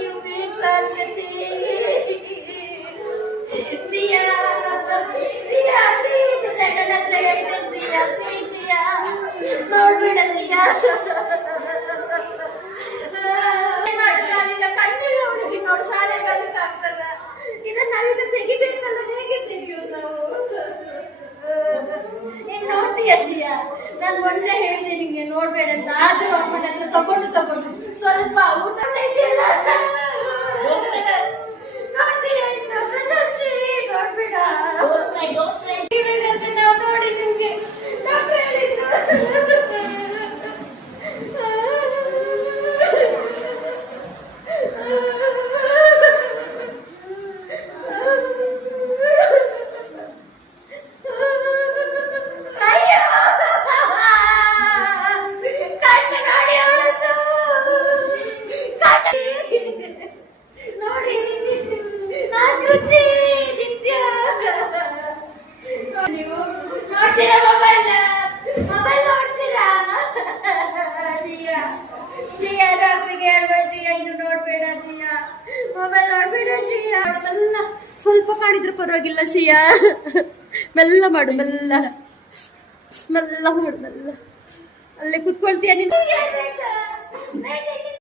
you make Sarvati. Diya, Diya, please, ನನ್ನ ಹತ್ರ ಹೇಳ್ತೀನಿ Diya, please Diya, ನೋಡ್ಬೇಡ Diya. ನಾವೀಗ ಕಣ್ಣೆಲ್ಲ ಹುಡುಗಿ ನೋಡಿ ಶಾಲೆಗಳಿಗೆ ಆಗ್ತದ. ಇದನ್ನ ನಾವೀಗ ತೆಗಿಬೇಕಲ್ಲ, ಹೇಗೆ ತೆಗಿಯೋದು ನಾವು? ನೀನ್ ನೋಡ್ತೀಯ ಶ್ರೀಯಾ, ನಾನು ಮೊನ್ನೆ ಹೇಳಿದೆ ನಿಂಗೆ ನೋಡ್ಬೇಡ ಅಂತ, ಆದ್ರೂ ಅಮ್ಮನ ಹತ್ರ ತಗೊಂಡು ಸ್ವಲ್ಪ ಊಟ ಇದೆಯಲ್ಲ ನೋಡ್ತೀಯ ಇನ್ನು ಪ್ರಶಂಸಿ ನೋಡ್ಬೇಡ. ಇವಾಗಂತ ನಾವು ನೋಡಿ ನಿಮ್ಗೆ ಡಾಕ್ಟರ್ ಹೇಳಿದ್ರು. ಮೊಬೈಲ್ ನೋಡ್ತೀರಾ? ಶ್ರೀಯಾ ಡಾಕ್ಟ್ರಿಗೆ ಹೇಳ್ಬೇಡಿ, ಇನ್ನು ನೋಡ್ಬೇಡ ಶ್ರೀಯಾ, ಮೊಬೈಲ್ ನೋಡ್ಬೇಡ ಶ್ರೀಯಾ. ಸ್ವಲ್ಪ ಕಾಣಿದ್ರೆ ಪರವಾಗಿಲ್ಲ ಶ್ರೀಯಾ, ಮೆಲ್ಲ ಮಾಡು, ಮೆಲ್ಲ ಮಾಡು, ಮೆಲ್ಲ. ಅಲ್ಲೇ ಕುತ್ಕೊಳ್ತೀಯ ನೀನು.